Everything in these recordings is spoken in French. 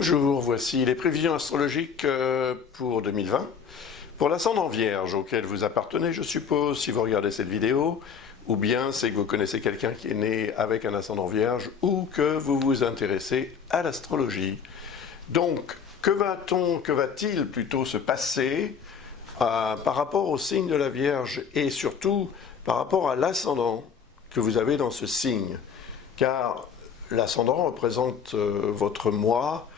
Bonjour, voici les prévisions astrologiques pour 2020. Pour l'ascendant Vierge auquel vous appartenez, je suppose, si vous regardez cette vidéo, ou bien c'est que vous connaissez quelqu'un qui est né avec un ascendant Vierge, ou que vous vous intéressez à l'astrologie. Donc, que va-t-il plutôt se passer par rapport au signe de la Vierge et surtout par rapport à l'ascendant que vous avez dans ce signe? Car l'ascendant représente votre moi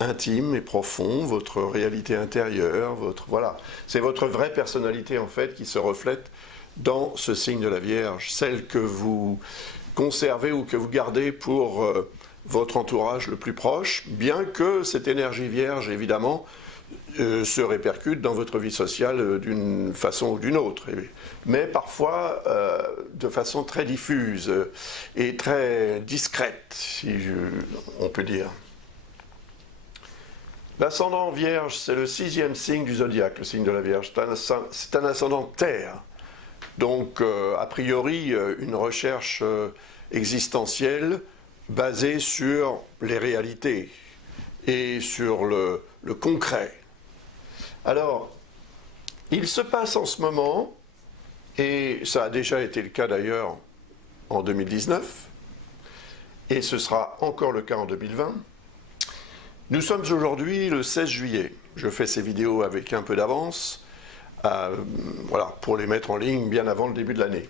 intime et profond, votre réalité intérieure, voilà. C'est votre vraie personnalité en fait qui se reflète dans ce signe de la Vierge, celle que vous conservez ou que vous gardez pour votre entourage le plus proche, bien que cette énergie Vierge évidemment se répercute dans votre vie sociale d'une façon ou d'une autre, mais parfois de façon très diffuse et très discrète, on peut dire. L'ascendant Vierge, c'est le 6e signe du zodiaque, le signe de la Vierge. C'est un ascendant terre, donc a priori une recherche existentielle basée sur les réalités et sur le concret. Alors, il se passe en ce moment, et ça a déjà été le cas d'ailleurs en 2019, et ce sera encore le cas en 2020. Nous sommes aujourd'hui le 16 juillet. Je fais ces vidéos avec un peu d'avance, voilà, pour les mettre en ligne bien avant le début de l'année.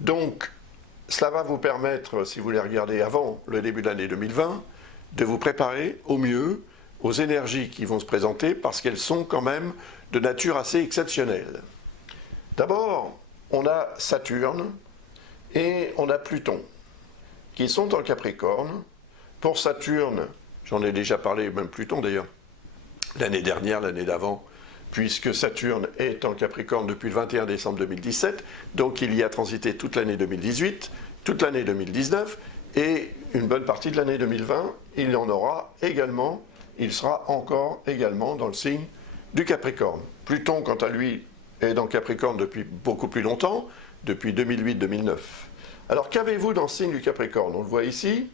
Donc, cela va vous permettre, si vous les regardez avant le début de l'année 2020, de vous préparer au mieux aux énergies qui vont se présenter parce qu'elles sont quand même de nature assez exceptionnelle. D'abord, on a Saturne et on a Pluton qui sont en Capricorne. Pour Saturne, j'en ai déjà parlé, même Pluton d'ailleurs, l'année dernière, l'année d'avant, puisque Saturne est en Capricorne depuis le 21 décembre 2017, donc il y a transité toute l'année 2018, toute l'année 2019, et une bonne partie de l'année 2020, il y en aura également, il sera encore également dans le signe du Capricorne. Pluton, quant à lui, est dans Capricorne depuis beaucoup plus longtemps, depuis 2008-2009. Alors qu'avez-vous dans le signe du Capricorne? On le voit ici,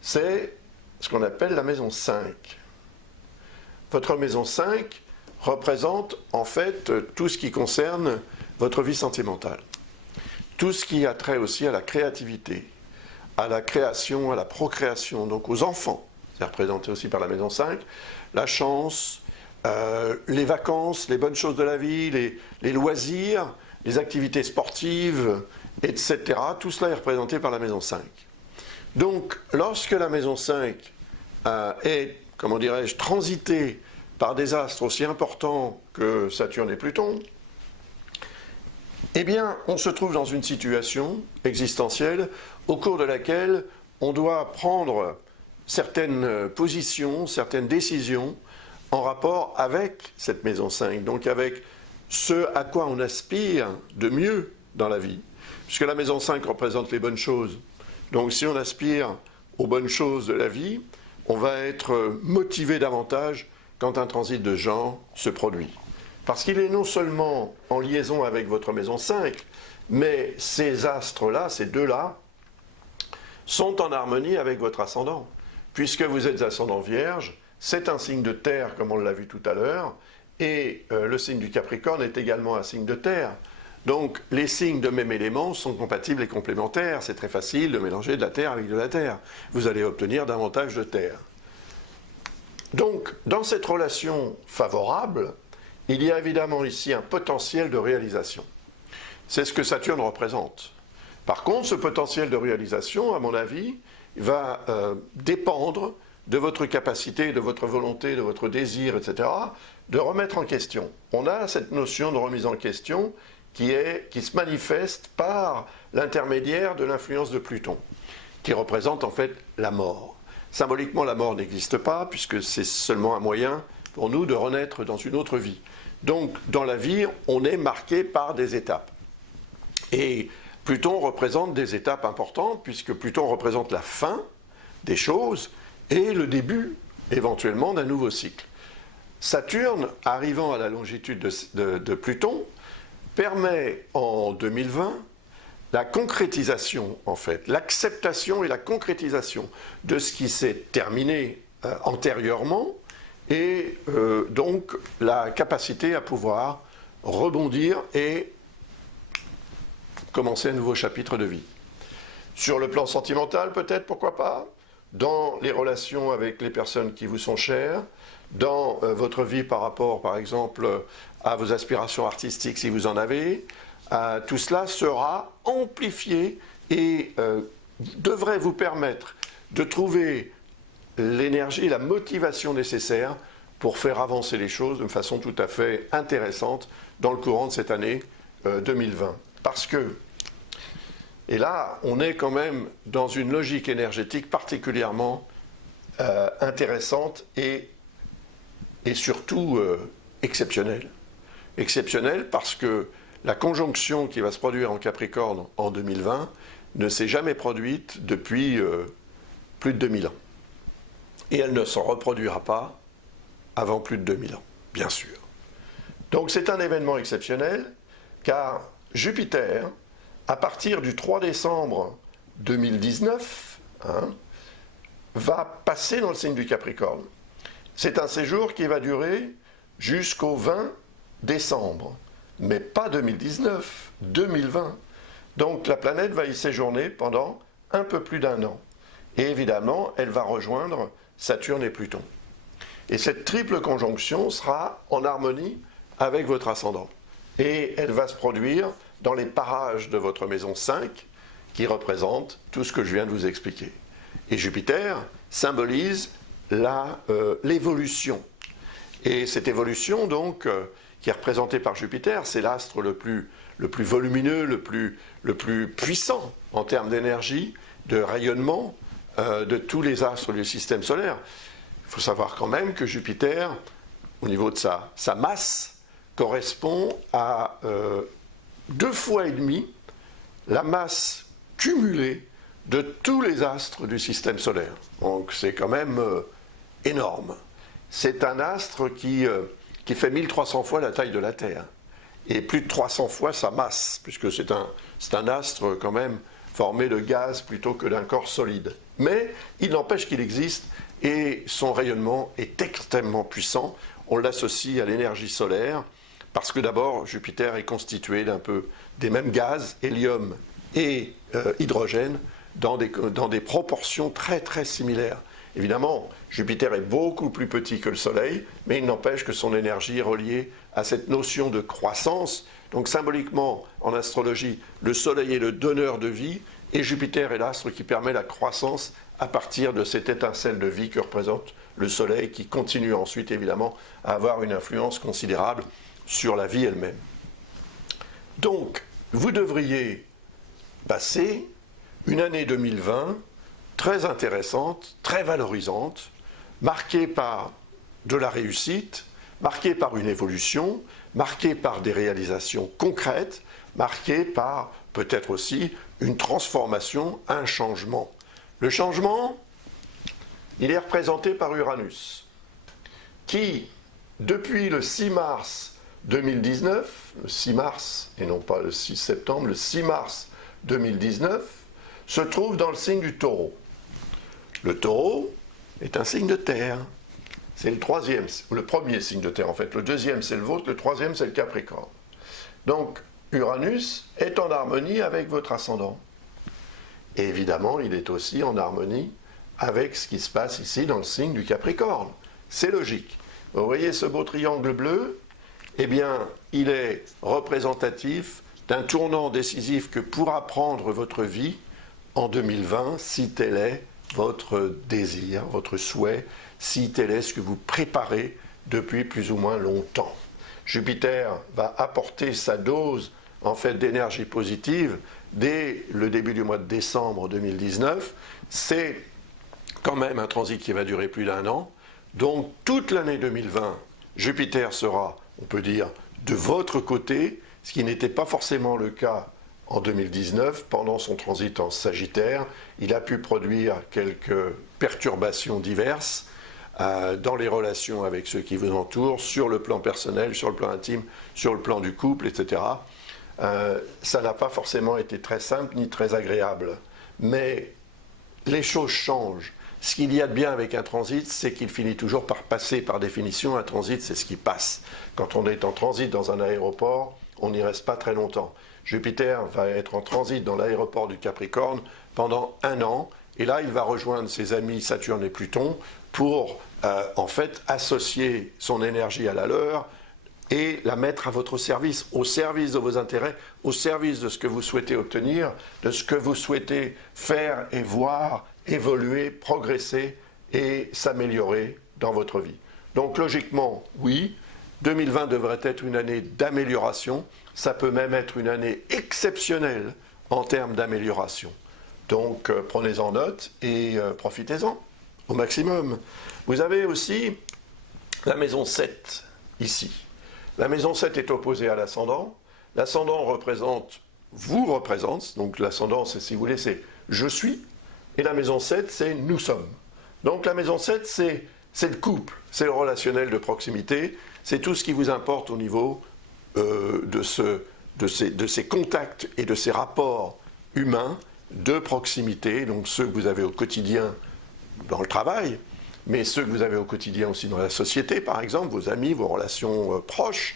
c'est ce qu'on appelle la maison 5. Votre maison 5 représente en fait tout ce qui concerne votre vie sentimentale. Tout ce qui a trait aussi à la créativité, à la création, à la procréation, donc aux enfants. C'est représenté aussi par la maison 5. La chance, les vacances, les bonnes choses de la vie, les loisirs, les activités sportives, etc. Tout cela est représenté par la maison 5. Donc, lorsque la maison 5 est, comment dirais-je, transitée par des astres aussi importants que Saturne et Pluton, eh bien, on se trouve dans une situation existentielle au cours de laquelle on doit prendre certaines positions, certaines décisions en rapport avec cette maison 5, donc avec ce à quoi on aspire de mieux dans la vie, puisque la maison 5 représente les bonnes choses. Donc si on aspire aux bonnes choses de la vie, on va être motivé davantage quand un transit de genre se produit. Parce qu'il est non seulement en liaison avec votre maison 5, mais ces astres-là, ces deux-là, sont en harmonie avec votre ascendant. Puisque vous êtes ascendant Vierge, c'est un signe de terre, comme on l'a vu tout à l'heure, et le signe du Capricorne est également un signe de terre. Donc les signes de même élément sont compatibles et complémentaires. C'est très facile de mélanger de la terre avec de la terre. Vous allez obtenir davantage de terre. Donc dans cette relation favorable, il y a évidemment ici un potentiel de réalisation. C'est ce que Saturne représente. Par contre, ce potentiel de réalisation, à mon avis, va dépendre de votre capacité, de votre volonté, de votre désir, etc., de remettre en question. On a cette notion de remise en question qui se manifeste par l'intermédiaire de l'influence de Pluton, qui représente en fait la mort. Symboliquement, la mort n'existe pas, puisque c'est seulement un moyen pour nous de renaître dans une autre vie. Donc, dans la vie, on est marqué par des étapes. Et Pluton représente des étapes importantes, puisque Pluton représente la fin des choses et le début, éventuellement, d'un nouveau cycle. Saturne, arrivant à la longitude de Pluton, permet en 2020 la concrétisation, en fait, l'acceptation et la concrétisation de ce qui s'est terminé antérieurement, et donc la capacité à pouvoir rebondir et commencer un nouveau chapitre de vie. Sur le plan sentimental, peut-être, pourquoi pas, dans les relations avec les personnes qui vous sont chères, dans votre vie par rapport, par exemple, à vos aspirations artistiques, si vous en avez, tout cela sera amplifié et devrait vous permettre de trouver l'énergie et la motivation nécessaires pour faire avancer les choses de façon tout à fait intéressante dans le courant de cette année 2020. Parce que, et là, on est quand même dans une logique énergétique particulièrement intéressante et surtout exceptionnelle. Exceptionnelle parce que la conjonction qui va se produire en Capricorne en 2020 ne s'est jamais produite depuis plus de 2000 ans. Et elle ne s'en reproduira pas avant plus de 2000 ans, bien sûr. Donc c'est un événement exceptionnel, car Jupiter, à partir du 3 décembre 2019, va passer dans le signe du Capricorne. C'est un séjour qui va durer jusqu'au 20 décembre, mais pas 2019, 2020. Donc la planète va y séjourner pendant un peu plus d'un an. Et évidemment, elle va rejoindre Saturne et Pluton. Et cette triple conjonction sera en harmonie avec votre ascendant. Et elle va se produire dans les parages de votre maison 5, qui représente tout ce que je viens de vous expliquer. Et Jupiter symbolise l'évolution. Et cette évolution, donc, qui est représentée par Jupiter, c'est l'astre le plus volumineux, le plus puissant en termes d'énergie, de rayonnement, de tous les astres du système solaire. Il faut savoir quand même que Jupiter, au niveau de sa masse, correspond à 2,5 fois la masse cumulée de tous les astres du système solaire. Donc c'est quand même énorme. C'est un astre qui fait 1300 fois la taille de la Terre et plus de 300 fois sa masse, puisque c'est un astre quand même formé de gaz plutôt que d'un corps solide. Mais il n'empêche qu'il existe et son rayonnement est extrêmement puissant. On l'associe à l'énergie solaire parce que d'abord Jupiter est constitué d'un peu des mêmes gaz, hélium et hydrogène, dans des proportions très très similaires. Évidemment, Jupiter est beaucoup plus petit que le Soleil, mais il n'empêche que son énergie est reliée à cette notion de croissance. Donc symboliquement, en astrologie, le Soleil est le donneur de vie et Jupiter est l'astre qui permet la croissance à partir de cette étincelle de vie que représente le Soleil, qui continue ensuite évidemment à avoir une influence considérable sur la vie elle-même. Donc, vous devriez passer une année 2020 très intéressante, très valorisante, marquée par de la réussite, marquée par une évolution, marquée par des réalisations concrètes, marquée par peut-être aussi une transformation, un changement. Le changement, il est représenté par Uranus, qui, depuis le 6 mars 2019, le 6 mars, et non pas le 6 septembre, le 6 mars 2019, se trouve dans le signe du Taureau. Le Taureau est un signe de terre. C'est le premier signe de terre en fait. Le deuxième c'est le vôtre, le troisième c'est le Capricorne. Donc Uranus est en harmonie avec votre ascendant. Et évidemment, il est aussi en harmonie avec ce qui se passe ici dans le signe du Capricorne. C'est logique. Vous voyez ce beau triangle bleu? Eh bien, il est représentatif d'un tournant décisif que pourra prendre votre vie en 2020, si tel est votre désir, votre souhait, si tel est ce que vous préparez depuis plus ou moins longtemps. Jupiter va apporter sa dose en fait d'énergie positive dès le début du mois de décembre 2019. C'est quand même un transit qui va durer plus d'un an. Donc toute l'année 2020, Jupiter sera, on peut dire, de votre côté, ce qui n'était pas forcément le cas en 2019, pendant son transit en Sagittaire. Il a pu produire quelques perturbations diverses dans les relations avec ceux qui vous entourent, sur le plan personnel, sur le plan intime, sur le plan du couple, etc. Ça n'a pas forcément été très simple ni très agréable. Mais les choses changent. Ce qu'il y a de bien avec un transit, c'est qu'il finit toujours par passer. Par définition, un transit, c'est ce qui passe. Quand on est en transit dans un aéroport, on n'y reste pas très longtemps. Jupiter va être en transit dans l'aéroport du Capricorne pendant 1 an, et là, il va rejoindre ses amis Saturne et Pluton pour, en fait, associer son énergie à la leur et la mettre à votre service, au service de vos intérêts, au service de ce que vous souhaitez obtenir, de ce que vous souhaitez faire et voir évoluer, progresser et s'améliorer dans votre vie. Donc logiquement, oui, 2020 devrait être une année d'amélioration, ça peut même être une année exceptionnelle en termes d'amélioration. Donc prenez-en note et profitez-en au maximum. Vous avez aussi la maison 7 ici. La maison 7 est opposée à l'ascendant. L'ascendant vous représente, donc l'ascendant, si vous voulez, c'est « je suis », et la maison 7, c'est « nous sommes ». Donc la maison 7, c'est le couple, c'est le relationnel de proximité, c'est tout ce qui vous importe au niveau de ces contacts et de ces rapports humains de proximité, donc ceux que vous avez au quotidien dans le travail, mais ceux que vous avez au quotidien aussi dans la société, par exemple, vos amis, vos relations proches,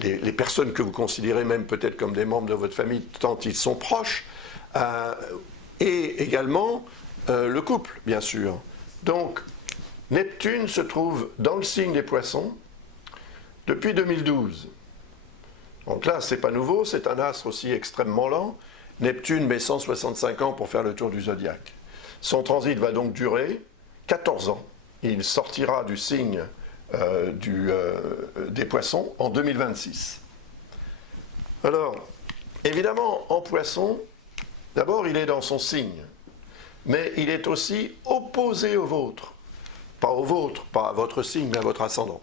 les personnes que vous considérez même peut-être comme des membres de votre famille tant ils sont proches, et également le couple, bien sûr. Donc, Neptune se trouve dans le signe des Poissons depuis 2012. Donc là, c'est pas nouveau, c'est un astre aussi extrêmement lent. Neptune met 165 ans pour faire le tour du zodiaque. Son transit va donc durer 14 ans. Il sortira du signe des Poissons en 2026. Alors, évidemment, en Poissons, d'abord, il est dans son signe, mais il est aussi opposé au vôtre. Pas au vôtre, pas à votre signe, mais à votre ascendant.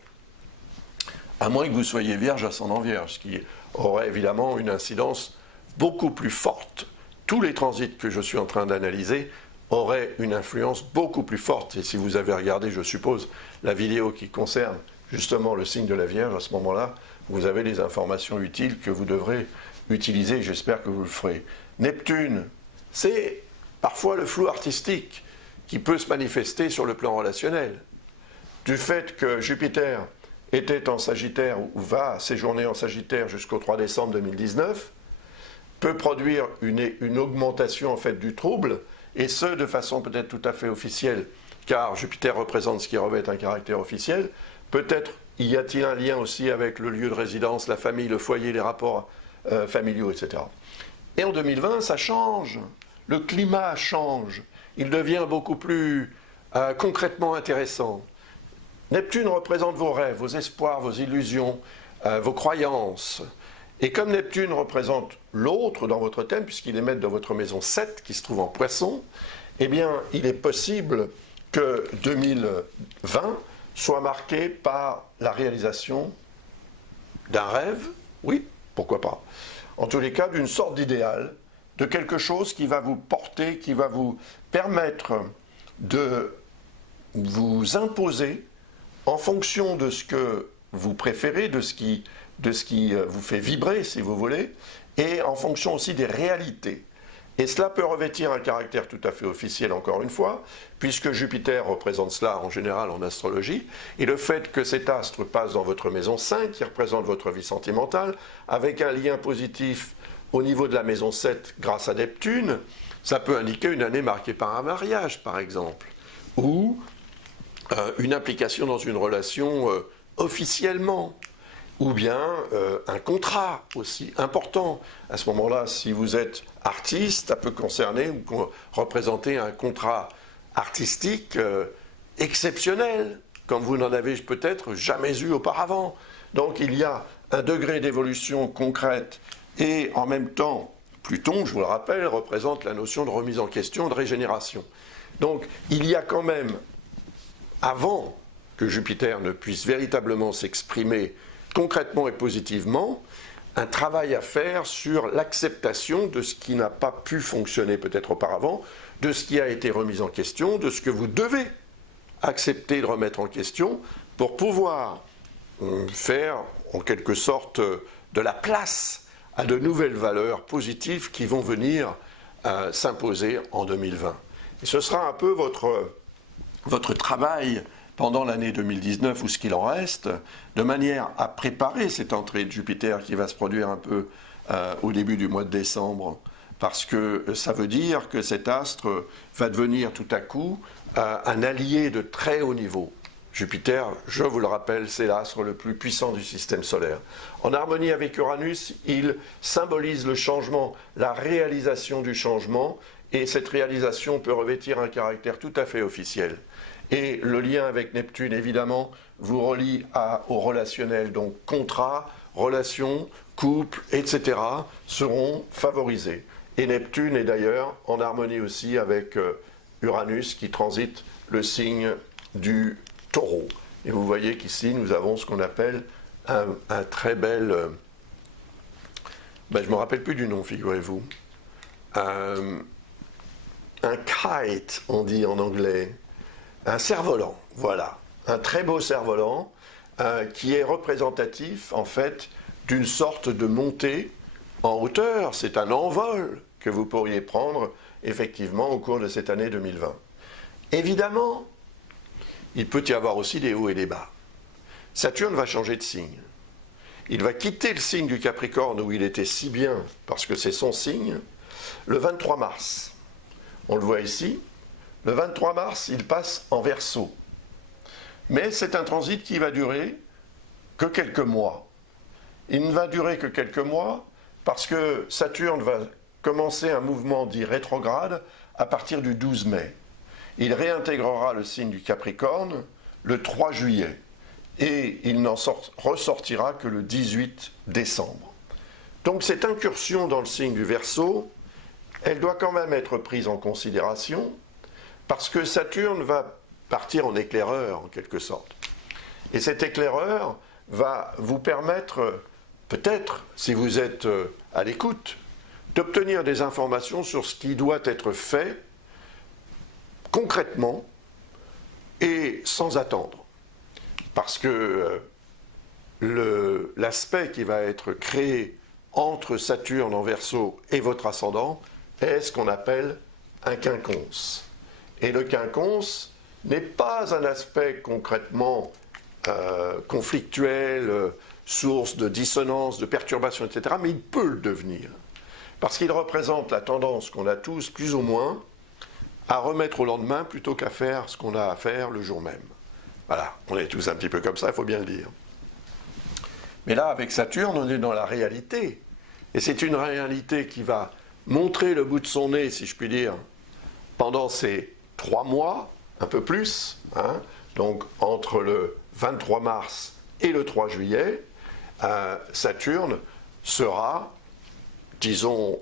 À moins que vous soyez Vierge, ascendant Vierge, ce qui aurait évidemment une incidence beaucoup plus forte. Tous les transits que je suis en train d'analyser auraient une influence beaucoup plus forte. Et si vous avez regardé, je suppose, la vidéo qui concerne justement le signe de la Vierge, à ce moment-là, vous avez les informations utiles que vous devrez utiliser. J'espère que vous le ferez. Neptune, c'est parfois le flou artistique qui peut se manifester sur le plan relationnel. Du fait que Jupiter était en Sagittaire, ou va séjourner en Sagittaire jusqu'au 3 décembre 2019, peut produire une augmentation en fait du trouble, et ce de façon peut-être tout à fait officielle, car Jupiter représente ce qui revêt un caractère officiel. Peut-être y a-t-il un lien aussi avec le lieu de résidence, la famille, le foyer, les rapports familiaux, etc. Et en 2020, ça change, le climat change, il devient beaucoup plus concrètement intéressant. Neptune représente vos rêves, vos espoirs, vos illusions, vos croyances. Et comme Neptune représente l'autre dans votre thème, puisqu'il est maître de votre maison 7, qui se trouve en Poisson, eh bien, il est possible que 2020 soit marqué par la réalisation d'un rêve, oui, pourquoi pas, en tous les cas d'une sorte d'idéal, de quelque chose qui va vous porter, qui va vous permettre de vous imposer en fonction de ce que vous préférez, de ce qui vous fait vibrer, si vous voulez, et en fonction aussi des réalités. Et cela peut revêtir un caractère tout à fait officiel, encore une fois, puisque Jupiter représente cela en général en astrologie, et le fait que cet astre passe dans votre maison 5, qui représente votre vie sentimentale, avec un lien positif au niveau de la maison 7 grâce à Neptune, ça peut indiquer une année marquée par un mariage, par exemple, ou une implication dans une relation officiellement, ou bien un contrat aussi important. À ce moment-là, si vous êtes artiste, ça peut concerner ou représenter un contrat artistique exceptionnel, comme vous n'en avez peut-être jamais eu auparavant. Donc il y a un degré d'évolution concrète et en même temps, Pluton, je vous le rappelle, représente la notion de remise en question, de régénération. Donc il y a quand même, avant que Jupiter ne puisse véritablement s'exprimer concrètement et positivement, un travail à faire sur l'acceptation de ce qui n'a pas pu fonctionner peut-être auparavant, de ce qui a été remis en question, de ce que vous devez accepter de remettre en question pour pouvoir faire en quelque sorte de la place à de nouvelles valeurs positives qui vont venir s'imposer en 2020. Et ce sera un peu votre votre travail pendant l'année 2019 ou ce qu'il en reste, de manière à préparer cette entrée de Jupiter qui va se produire un peu au début du mois de décembre, parce que ça veut dire que cet astre va devenir tout à coup un allié de très haut niveau. Jupiter, je vous le rappelle, c'est l'astre le plus puissant du système solaire. En harmonie avec Uranus, il symbolise le changement, la réalisation du changement, et cette réalisation peut revêtir un caractère tout à fait officiel. Et le lien avec Neptune, évidemment, vous relie au relationnel. Donc contrat, relations, couple, etc. seront favorisés. Et Neptune est d'ailleurs en harmonie aussi avec Uranus qui transite le signe du Taureau. Et vous voyez qu'ici, nous avons ce qu'on appelle un très bel... je ne me rappelle plus du nom, figurez-vous. Un kite, on dit en anglais. Un cerf-volant, voilà. Un très beau cerf-volant qui est représentatif, en fait, d'une sorte de montée en hauteur. C'est un envol que vous pourriez prendre, effectivement, au cours de cette année 2020. Évidemment, il peut y avoir aussi des hauts et des bas. Saturne va changer de signe. Il va quitter le signe du Capricorne où il était si bien, parce que c'est son signe, le 23 mars. On le voit ici. Le 23 mars, il passe en Verseau. Mais c'est un transit qui va durer que quelques mois. Il ne va durer que quelques mois parce que Saturne va commencer un mouvement dit rétrograde à partir du 12 mai. Il réintégrera le signe du Capricorne le 3 juillet et il n'en ressortira que le 18 décembre. Donc cette incursion dans le signe du Verseau, elle doit quand même être prise en considération parce que Saturne va partir en éclaireur, en quelque sorte. Et cet éclaireur va vous permettre, peut-être, si vous êtes à l'écoute, d'obtenir des informations sur ce qui doit être fait concrètement et sans attendre. Parce que l'aspect qui va être créé entre Saturne en Verseau et votre ascendant est ce qu'on appelle un quinconce. Et le quinconce n'est pas un aspect concrètement conflictuel, source de dissonance, de perturbation, etc., mais il peut le devenir. Parce qu'il représente la tendance qu'on a tous, plus ou moins, à remettre au lendemain plutôt qu'à faire ce qu'on a à faire le jour même. Voilà, on est tous un petit peu comme ça, il faut bien le dire. Mais là, avec Saturne, on est dans la réalité. Et c'est une réalité qui va montrer le bout de son nez, si je puis dire, pendant ces 3 mois, un peu plus, donc entre le 23 mars et le 3 juillet, Saturne sera, disons,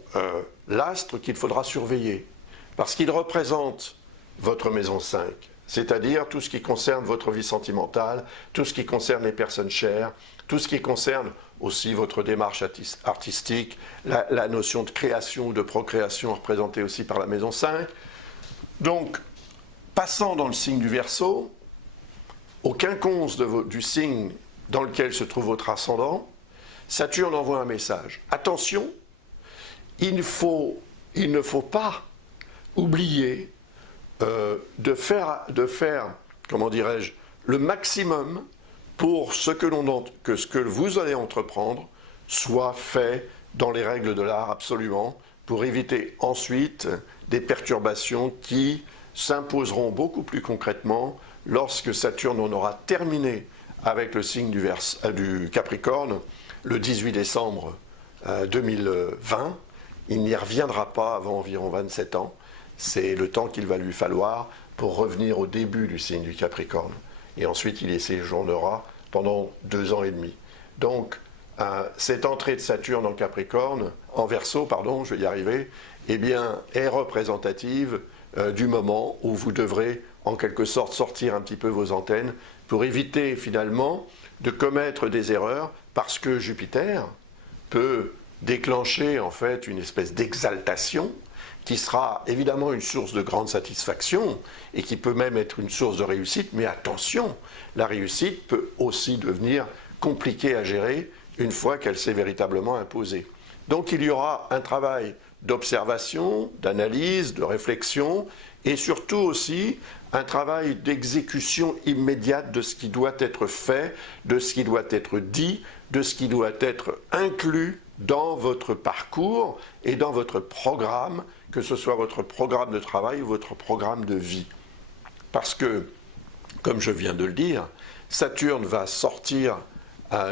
l'astre qu'il faudra surveiller, parce qu'il représente votre maison 5, c'est-à-dire tout ce qui concerne votre vie sentimentale, tout ce qui concerne les personnes chères, tout ce qui concerne aussi votre démarche artistique, la notion de création ou de procréation représentée aussi par la maison 5. Donc, passant dans le signe du Verseau, au quinconce du signe dans lequel se trouve votre ascendant, Saturne envoie un message. Attention, il ne faut pas oublier de faire, comment dirais-je, le maximum pour que ce que vous allez entreprendre soit fait dans les règles de l'art absolument, pour éviter ensuite des perturbations qui s'imposeront beaucoup plus concrètement lorsque Saturne en aura terminé avec le signe du Capricorne le 18 décembre 2020. Il n'y reviendra pas avant environ 27 ans. C'est le temps qu'il va lui falloir pour revenir au début du signe du Capricorne. Et ensuite, il y séjournera pendant 2 ans et demi. Donc, cette entrée de Saturne en Capricorne, en Verseau, pardon, je vais y arriver, eh bien, est représentative du moment où vous devrez, en quelque sorte, sortir un petit peu vos antennes pour éviter, finalement, de commettre des erreurs, parce que Jupiter peut déclencher, en fait, une espèce d'exaltation qui sera évidemment une source de grande satisfaction et qui peut même être une source de réussite, mais attention, la réussite peut aussi devenir compliquée à gérer une fois qu'elle s'est véritablement imposée. Donc il y aura un travail d'observation, d'analyse, de réflexion, et surtout aussi un travail d'exécution immédiate de ce qui doit être fait, de ce qui doit être dit, de ce qui doit être inclus dans votre parcours et dans votre programme, que ce soit votre programme de travail ou votre programme de vie. Parce que, comme je viens de le dire, Saturne va sortir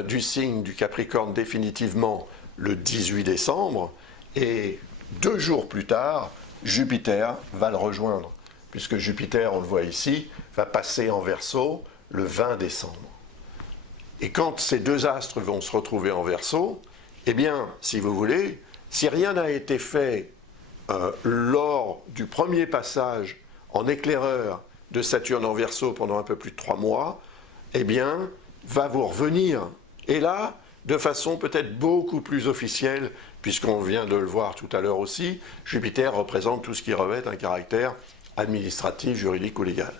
du signe du Capricorne définitivement le 18 décembre, et 2 jours plus tard, Jupiter va le rejoindre, puisque Jupiter, on le voit ici, va passer en Verseau le 20 décembre. Et quand ces 2 astres vont se retrouver en Verseau, eh bien, si vous voulez, si rien n'a été fait lors du premier passage en éclaireur de Saturne en Verseau pendant un peu plus de 3 mois, eh bien, va vous revenir. Et là, de façon peut-être beaucoup plus officielle, puisqu'on vient de le voir tout à l'heure aussi, Jupiter représente tout ce qui revêt un caractère administratif, juridique ou légal.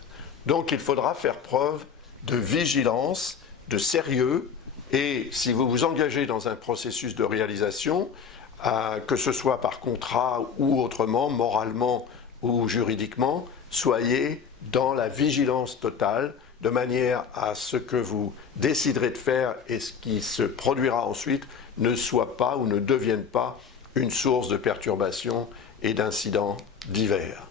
Donc il faudra faire preuve de vigilance, de sérieux, et si vous vous engagez dans un processus de réalisation, que ce soit par contrat ou autrement, moralement ou juridiquement, soyez dans la vigilance totale, de manière à ce que vous déciderez de faire et ce qui se produira ensuite ne soit pas ou ne devienne pas une source de perturbation et d'incidents divers.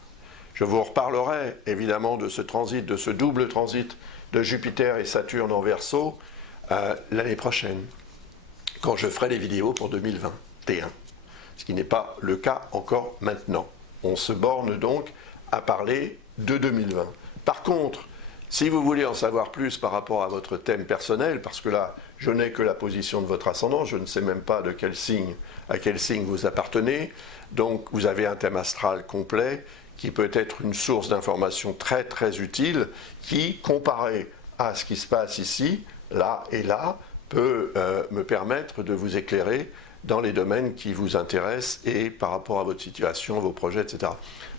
Je vous reparlerai évidemment de ce transit, de ce double transit de Jupiter et Saturne en Verseau l'année prochaine, quand je ferai les vidéos pour 2021, ce qui n'est pas le cas encore maintenant. On se borne donc à parler de 2020. Par contre, si vous voulez en savoir plus par rapport à votre thème personnel, parce que là, je n'ai que la position de votre ascendant, je ne sais même pas de quel signe, à quel signe vous appartenez, donc vous avez un thème astral complet qui peut être une source d'information très très utile, qui, comparé à ce qui se passe ici, là et là, peut me permettre de vous éclairer dans les domaines qui vous intéressent et par rapport à votre situation, vos projets, etc.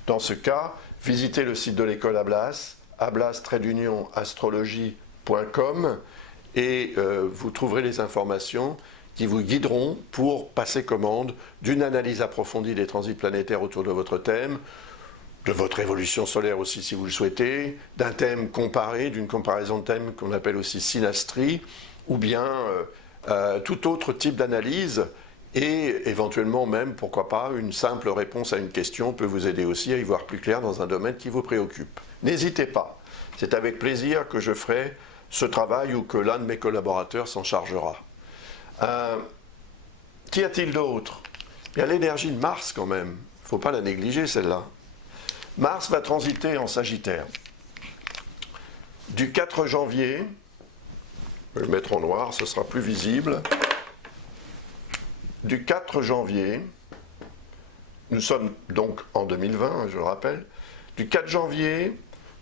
Dans ce cas, visitez le site de l'école Ablas, ablas-astrologie.com, et vous trouverez les informations qui vous guideront pour passer commande d'une analyse approfondie des transits planétaires autour de votre thème, de votre évolution solaire aussi si vous le souhaitez, d'un thème comparé, d'une comparaison de thèmes qu'on appelle aussi synastrie, ou bien tout autre type d'analyse, et éventuellement même, pourquoi pas, une simple réponse à une question peut vous aider aussi à y voir plus clair dans un domaine qui vous préoccupe. N'hésitez pas, c'est avec plaisir que je ferai ce travail ou que l'un de mes collaborateurs s'en chargera. Qu'y a-t-il d'autre? Il y a l'énergie de Mars quand même, il ne faut pas la négliger celle-là. Mars va transiter en Sagittaire. Du 4 janvier, je vais le mettre en noir, ce sera plus visible. Du 4 janvier, nous sommes donc en 2020, je le rappelle, du 4 janvier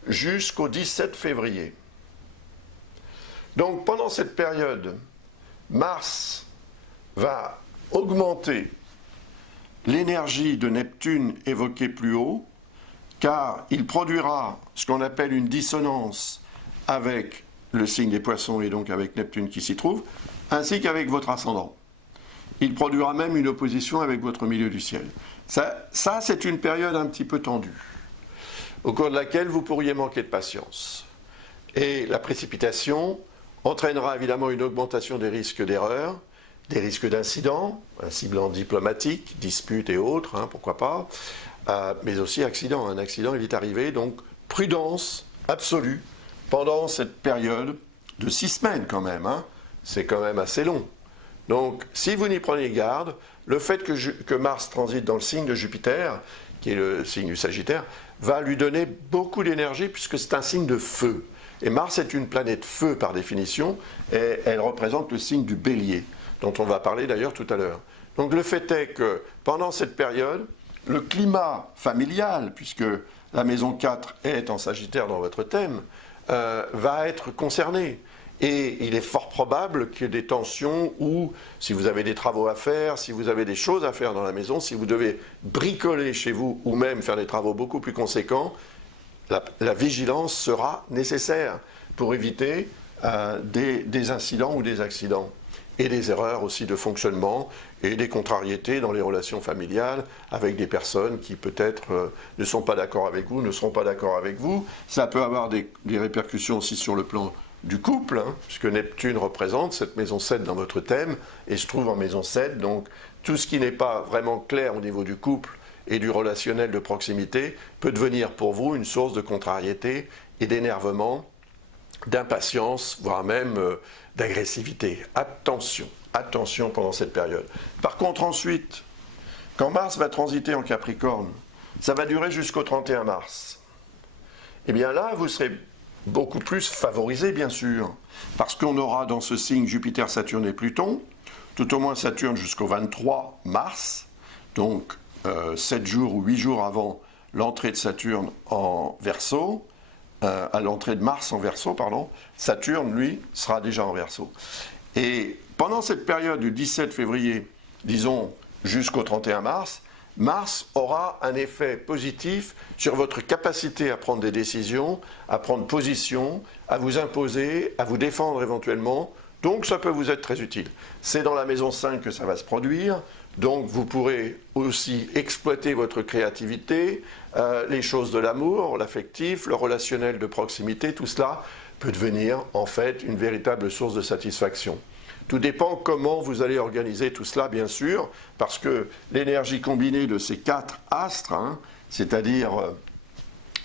jusqu'au 17 février. Donc pendant cette période, Mars va augmenter l'énergie de Neptune évoquée plus haut, car il produira ce qu'on appelle une dissonance avec le signe des Poissons et donc avec Neptune qui s'y trouve, ainsi qu'avec votre ascendant. Il produira même une opposition avec votre milieu du ciel. Ça c'est une période un petit peu tendue, au cours de laquelle vous pourriez manquer de patience. Et la précipitation entraînera évidemment une augmentation des risques d'erreur, des risques d'incidents, incidents diplomatiques, disputes et autres, pourquoi pas, mais aussi accidents. Un accident, il est arrivé, donc prudence absolue pendant cette période de 6 semaines quand même. C'est quand même assez long. Donc, si vous n'y prenez garde, le fait que Mars transite dans le signe de Jupiter, qui est le signe du Sagittaire, va lui donner beaucoup d'énergie puisque c'est un signe de feu. Et Mars est une planète feu par définition, et elle représente le signe du Bélier, dont on va parler d'ailleurs tout à l'heure. Donc le fait est que pendant cette période, le climat familial, puisque la maison 4 est en Sagittaire dans votre thème, va être concerné. Et il est fort probable qu'il y ait des tensions où, si vous avez des travaux à faire, si vous avez des choses à faire dans la maison, si vous devez bricoler chez vous ou même faire des travaux beaucoup plus conséquents, la vigilance sera nécessaire pour éviter des incidents ou des accidents. et des erreurs aussi de fonctionnement et des contrariétés dans les relations familiales avec des personnes qui peut-être ne sont pas d'accord avec vous, ne seront pas d'accord avec vous. Ça peut avoir des répercussions aussi sur le plan du couple, hein, puisque Neptune représente cette maison 7 dans votre thème et se trouve en maison 7. Donc tout ce qui n'est pas vraiment clair au niveau du couple et du relationnel de proximité peut devenir pour vous une source de contrariété et d'énervement, d'impatience, voire même d'agressivité. Attention, attention pendant cette période. Par contre, ensuite, quand Mars va transiter en Capricorne, ça va durer jusqu'au 31 mars. Eh bien là, vous serez beaucoup plus favorisé, bien sûr, parce qu'on aura dans ce signe Jupiter, Saturne et Pluton, tout au moins Saturne jusqu'au 23 mars, donc 7 jours ou 8 jours avant l'entrée de Saturne en Verseau, à l'entrée de Mars en Verseau, pardon, Saturne, lui, sera déjà en Verseau. Et pendant cette période du 17 février, disons jusqu'au 31 mars, Mars aura un effet positif sur votre capacité à prendre des décisions, à prendre position, à vous imposer, à vous défendre éventuellement. Donc ça peut vous être très utile. C'est dans la maison 5 que ça va se produire. Donc vous pourrez aussi exploiter votre créativité, les choses de l'amour, l'affectif, le relationnel de proximité, tout cela peut devenir en fait une véritable source de satisfaction. Tout dépend comment vous allez organiser tout cela, bien sûr, parce que l'énergie combinée de ces 4 astres, hein, c'est-à-dire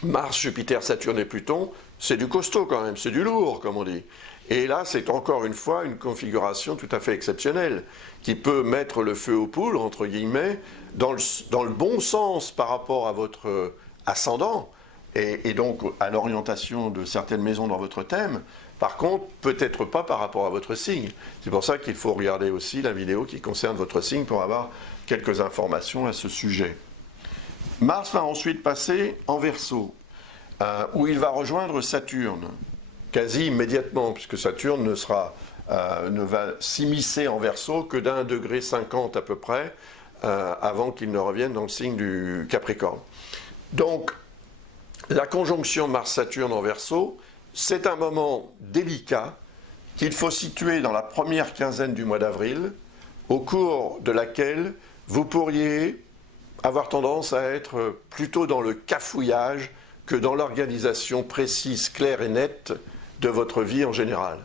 Mars, Jupiter, Saturne et Pluton, c'est du costaud quand même, c'est du lourd, comme on dit. Et là, c'est encore une fois une configuration tout à fait exceptionnelle, qui peut mettre le feu aux poudres, entre guillemets, dans le bon sens par rapport à votre ascendant, et donc à l'orientation de certaines maisons dans votre thème. Par contre, peut-être pas par rapport à votre signe. C'est pour ça qu'il faut regarder aussi la vidéo qui concerne votre signe pour avoir quelques informations à ce sujet. Mars va ensuite passer en Verseau, où il va rejoindre Saturne, quasi immédiatement, puisque Saturne ne va s'immiscer en Verseau que d'1,50 degré à peu près, avant qu'il ne revienne dans le signe du Capricorne. Donc, la conjonction Mars-Saturne en Verseau, c'est un moment délicat qu'il faut situer dans la première quinzaine du mois d'avril, au cours de laquelle vous pourriez avoir tendance à être plutôt dans le cafouillage que dans l'organisation précise, claire et nette de votre vie en général.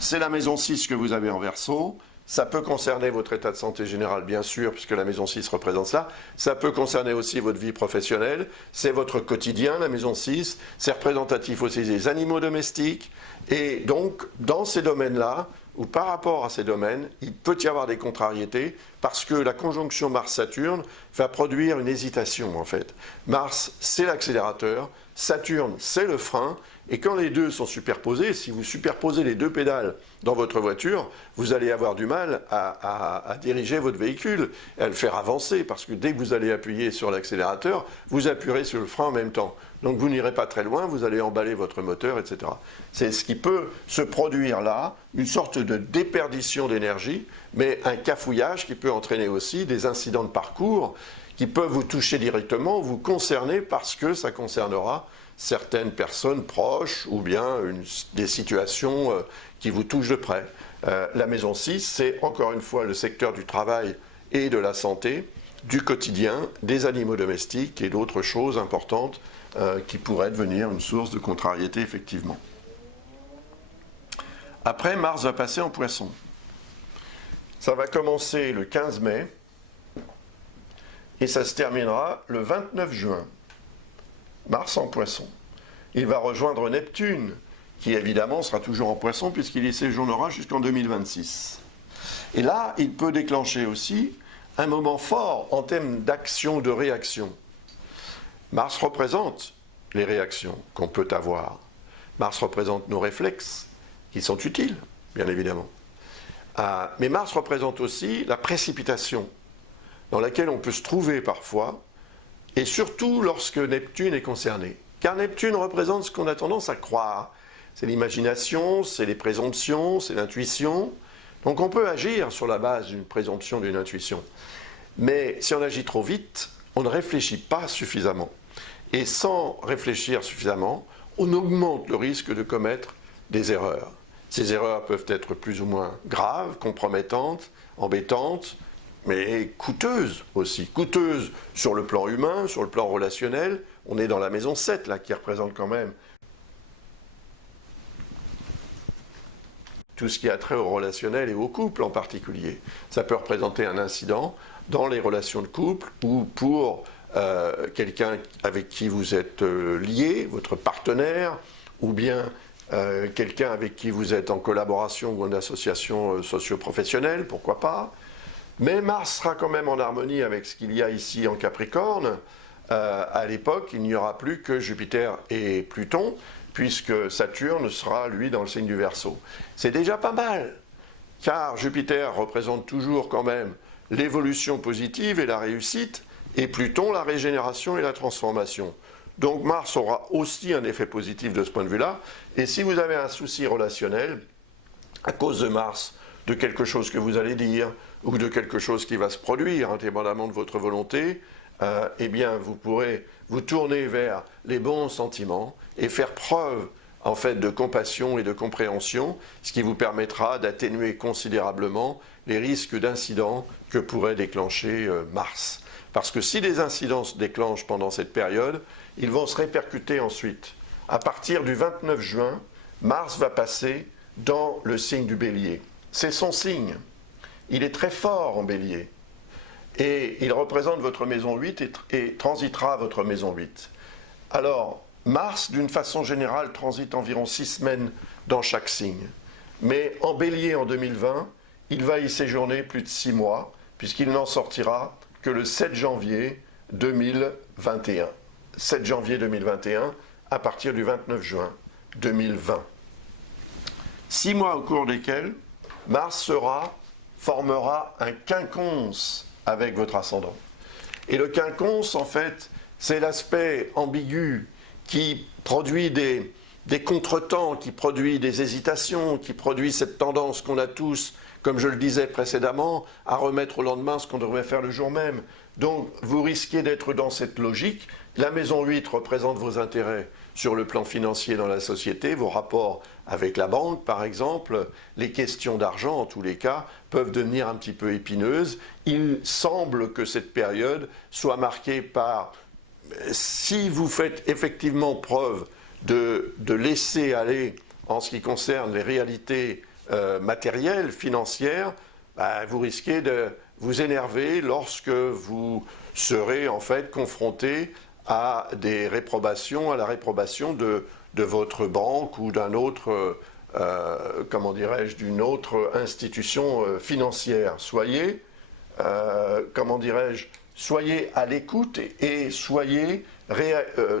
C'est la maison 6 que vous avez en Verseau. Ça peut concerner votre état de santé général, bien sûr, puisque la maison 6 représente ça. Ça peut concerner aussi votre vie professionnelle. C'est votre quotidien, la maison 6. C'est représentatif aussi des animaux domestiques. Et donc, dans ces domaines-là, ou par rapport à ces domaines, il peut y avoir des contrariétés, parce que la conjonction Mars-Saturne va produire une hésitation, en fait. Mars, c'est l'accélérateur. Saturne, c'est le frein. Et quand les deux sont superposés, si vous superposez les deux pédales dans votre voiture, vous allez avoir du mal à diriger votre véhicule et à le faire avancer, parce que dès que vous allez appuyer sur l'accélérateur, vous appuierez sur le frein en même temps. Donc vous n'irez pas très loin, vous allez emballer votre moteur, etc. C'est ce qui peut se produire là, une sorte de déperdition d'énergie, mais un cafouillage qui peut entraîner aussi des incidents de parcours qui peuvent vous toucher directement, vous concerner, parce que ça concernera certaines personnes proches ou bien des situations qui vous touchent de près. La maison 6, c'est encore une fois le secteur du travail et de la santé, du quotidien, des animaux domestiques et d'autres choses importantes qui pourraient devenir une source de contrariété, effectivement. Après, Mars va passer en Poisson. Ça va commencer le 15 mai et ça se terminera le 29 juin. Mars en Poisson. Il va rejoindre Neptune, qui évidemment sera toujours en Poisson puisqu'il y séjournera jusqu'en 2026. Et là, il peut déclencher aussi un moment fort en termes d'action, de réaction. Mars représente les réactions qu'on peut avoir. Mars représente nos réflexes, qui sont utiles, bien évidemment. Mais Mars représente aussi la précipitation, dans laquelle on peut se trouver parfois, et surtout lorsque Neptune est concerné. Car Neptune représente ce qu'on a tendance à croire. C'est l'imagination, c'est les présomptions, c'est l'intuition. Donc on peut agir sur la base d'une présomption, d'une intuition. Mais si on agit trop vite, on ne réfléchit pas suffisamment. Et sans réfléchir suffisamment, on augmente le risque de commettre des erreurs. Ces erreurs peuvent être plus ou moins graves, compromettantes, embêtantes, mais coûteuses aussi. Coûteuses sur le plan humain, sur le plan relationnel. On est dans la maison 7, là, qui représente quand même tout ce qui a trait au relationnel et au couple en particulier. Ça peut représenter un incident dans les relations de couple ou pour quelqu'un avec qui vous êtes lié, votre partenaire, ou bien quelqu'un avec qui vous êtes en collaboration ou en association socio-professionnelle, pourquoi pas. Mais Mars sera quand même en harmonie avec ce qu'il y a ici en Capricorne. À l'époque, il n'y aura plus que Jupiter et Pluton, puisque Saturne sera, lui, dans le signe du Verseau. C'est déjà pas mal, car Jupiter représente toujours quand même l'évolution positive et la réussite, et Pluton, la régénération et la transformation. Donc Mars aura aussi un effet positif de ce point de vue-là, et si vous avez un souci relationnel, à cause de Mars, de quelque chose que vous allez dire, ou de quelque chose qui va se produire, indépendamment de votre volonté, eh bien vous pourrez vous tourner vers les bons sentiments et faire preuve en fait de compassion et de compréhension, ce qui vous permettra d'atténuer considérablement les risques d'incidents que pourrait déclencher Mars. Parce que si des incidents se déclenchent pendant cette période, ils vont se répercuter ensuite. À partir du 29 juin, Mars va passer dans le signe du Bélier. C'est son signe. Il est très fort en Bélier. Et il représente votre maison 8 et transitera votre maison 8. Alors, Mars, d'une façon générale, transite environ 6 semaines dans chaque signe. Mais en Bélier en 2020, il va y séjourner plus de 6 mois, puisqu'il n'en sortira que le 7 janvier 2021. 7 janvier 2021, à partir du 29 juin 2020. 6 mois au cours desquels Mars formera un quinconce avec votre ascendant. Et le quinconce, en fait, c'est l'aspect ambigu qui produit des contretemps, qui produit des hésitations, qui produit cette tendance qu'on a tous, comme je le disais précédemment, à remettre au lendemain ce qu'on devrait faire le jour même. Donc, vous risquez d'être dans cette logique. La maison 8 représente vos intérêts sur le plan financier dans la société, vos rapports avec la banque, par exemple. Les questions d'argent, en tous les cas, peuvent devenir un petit peu épineuses. Il semble que cette période soit marquée par, si vous faites effectivement preuve de laisser aller en ce qui concerne les réalités matérielles, financières, vous risquez de vous énerver lorsque vous serez en fait confronté à des réprobations, à la réprobation de votre banque ou d'un autre, comment dirais-je, d'une autre institution financière. Soyez, comment dirais-je, soyez à l'écoute et soyez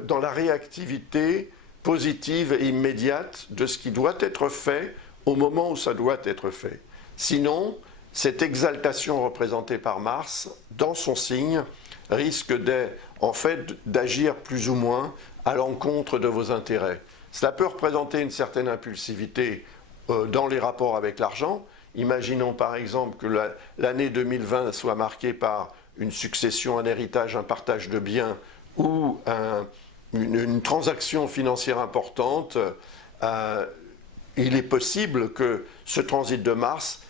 dans la réactivité positive et immédiate de ce qui doit être fait au moment où ça doit être fait. Sinon, cette exaltation représentée par Mars, dans son signe, risque en fait d'agir plus ou moins à l'encontre de vos intérêts. Cela peut représenter une certaine impulsivité dans les rapports avec l'argent. Imaginons par exemple que l'année 2020 soit marquée par une succession, un héritage, un partage de biens ou une transaction financière importante. Il est possible que ce transit de Mars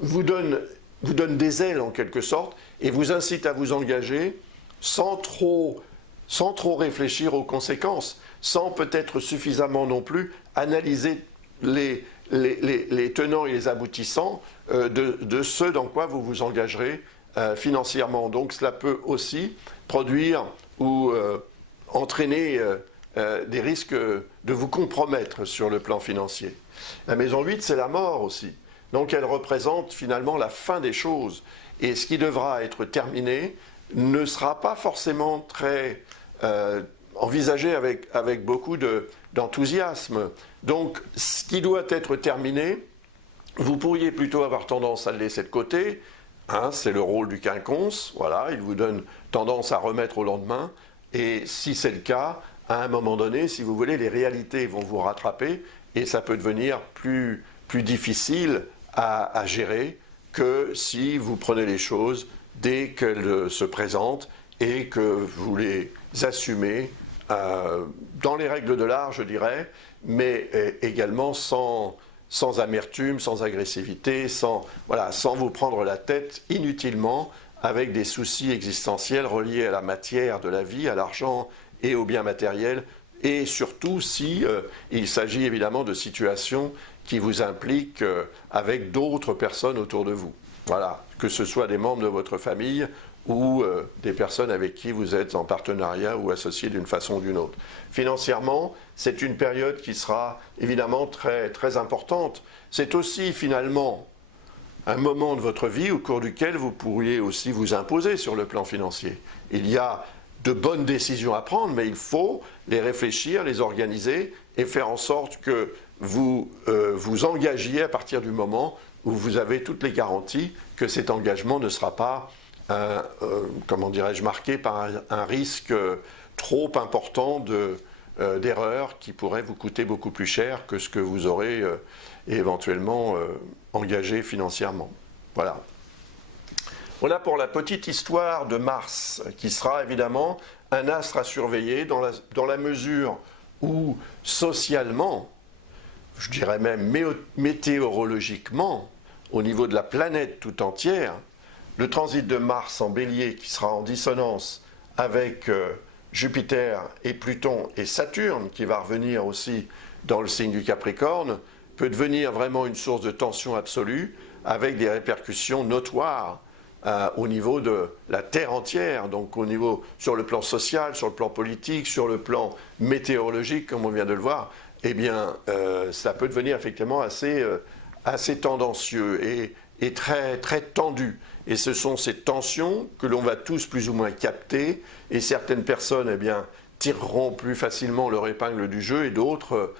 vous donne des ailes en quelque sorte et vous incite à vous engager sans trop réfléchir aux conséquences, sans peut-être suffisamment non plus analyser les tenants et les aboutissants de ce dans quoi vous vous engagerez financièrement. Donc cela peut aussi produire ou entraîner des risques de vous compromettre sur le plan financier. La maison 8, c'est la mort aussi. Donc elle représente finalement la fin des choses. Et ce qui devra être terminé ne sera pas forcément très envisagé avec beaucoup d'enthousiasme. Donc ce qui doit être terminé, vous pourriez plutôt avoir tendance à le laisser de côté. C'est le rôle du quinconce, voilà, il vous donne tendance à remettre au lendemain. Et si c'est le cas, à un moment donné, si vous voulez, les réalités vont vous rattraper et ça peut devenir plus difficile à gérer que si vous prenez les choses dès qu'elles se présentent et que vous les assumez dans les règles de l'art, je dirais, mais également sans amertume, sans agressivité, sans vous prendre la tête inutilement avec des soucis existentiels reliés à la matière de la vie, à l'argent et aux biens matériels, et surtout si il s'agit évidemment de situations qui vous impliquent avec d'autres personnes autour de vous. Voilà, que ce soit des membres de votre famille ou des personnes avec qui vous êtes en partenariat ou associés d'une façon ou d'une autre. Financièrement, c'est une période qui sera évidemment très, très importante. C'est aussi finalement un moment de votre vie au cours duquel vous pourriez aussi vous imposer sur le plan financier. Il y a de bonnes décisions à prendre, mais il faut les réfléchir, les organiser et faire en sorte que vous vous engagiez à partir du moment où vous avez toutes les garanties que cet engagement ne sera pas comment dirais-je, marqué par un risque trop important d'erreur qui pourrait vous coûter beaucoup plus cher que ce que vous aurez éventuellement engagé financièrement. Voilà. Voilà pour la petite histoire de Mars, qui sera évidemment un astre à surveiller dans la mesure où socialement, je dirais même météorologiquement, au niveau de la planète tout entière, le transit de Mars en Bélier, qui sera en dissonance avec Jupiter et Pluton et Saturne, qui va revenir aussi dans le signe du Capricorne, peut devenir vraiment une source de tension absolue, avec des répercussions notoires au niveau de la Terre entière, donc sur le plan social, sur le plan politique, sur le plan météorologique, comme on vient de le voir. Eh bien, ça peut devenir effectivement assez tendancieux et très, très tendu. Et ce sont ces tensions que l'on va tous plus ou moins capter, et certaines personnes, eh bien, tireront plus facilement leur épingle du jeu, et d'autres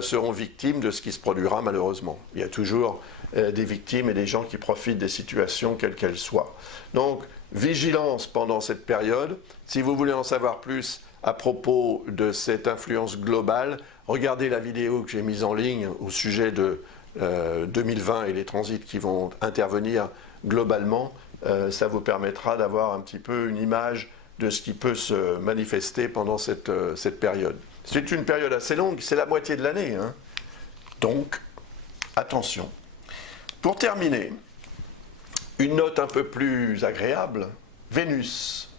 seront victimes de ce qui se produira malheureusement. Il y a toujours des victimes et des gens qui profitent des situations quelles qu'elles soient. Donc, vigilance pendant cette période. Si vous voulez en savoir plus à propos de cette influence globale, regardez la vidéo que j'ai mise en ligne au sujet de 2020 et les transits qui vont intervenir globalement. Ça vous permettra d'avoir un petit peu une image de ce qui peut se manifester pendant cette période. C'est une période assez longue, c'est la moitié de l'année, hein. Donc, attention. Pour terminer, une note un peu plus agréable, Vénus.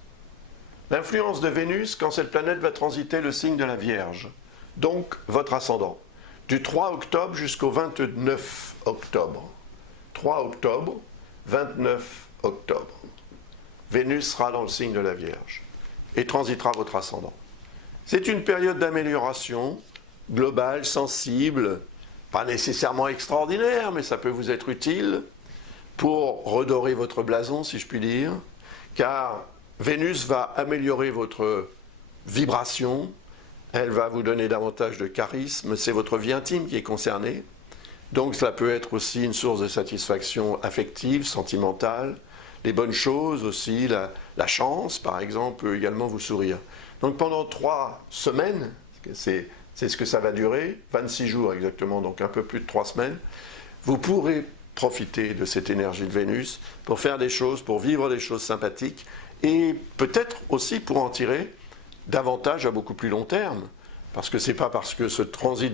L'influence de Vénus quand cette planète va transiter le signe de la Vierge, donc votre ascendant, du 3 octobre jusqu'au 29 octobre. 3 octobre, 29 octobre. Vénus sera dans le signe de la Vierge et transitera votre ascendant. C'est une période d'amélioration globale, sensible, pas nécessairement extraordinaire, mais ça peut vous être utile pour redorer votre blason, si je puis dire, car Vénus va améliorer votre vibration, elle va vous donner davantage de charisme, c'est votre vie intime qui est concernée, donc cela peut être aussi une source de satisfaction affective, sentimentale, les bonnes choses aussi, la chance par exemple peut également vous sourire. Donc pendant 3 semaines, c'est ce que ça va durer, 26 jours exactement, donc un peu plus de 3 semaines, vous pourrez profiter de cette énergie de Vénus pour faire des choses, pour vivre des choses sympathiques et peut-être aussi pour en tirer davantage à beaucoup plus long terme. Parce que ce n'est pas parce que ce transit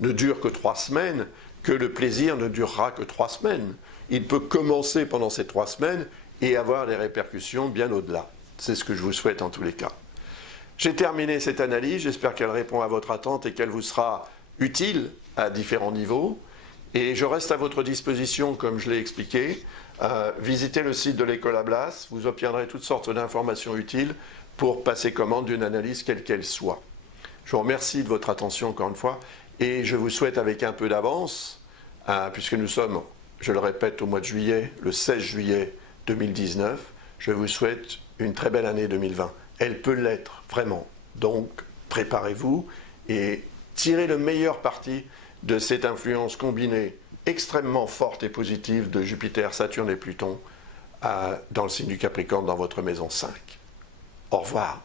ne dure que 3 semaines que le plaisir ne durera que 3 semaines. Il peut commencer pendant ces 3 semaines et avoir des répercussions bien au-delà. C'est ce que je vous souhaite en tous les cas. J'ai terminé cette analyse, j'espère qu'elle répond à votre attente et qu'elle vous sera utile à différents niveaux. Et je reste à votre disposition, comme je l'ai expliqué. Visitez le site de l'École Ablas, vous obtiendrez toutes sortes d'informations utiles pour passer commande d'une analyse quelle qu'elle soit. Je vous remercie de votre attention encore une fois et je vous souhaite avec un peu d'avance, puisque nous sommes, je le répète, au mois de juillet, le 16 juillet 2019, je vous souhaite une très belle année 2020. Elle peut l'être, vraiment. Donc, préparez-vous et tirez le meilleur parti de cette influence combinée extrêmement forte et positive de Jupiter, Saturne et Pluton dans le signe du Capricorne, dans votre maison 5. Au revoir.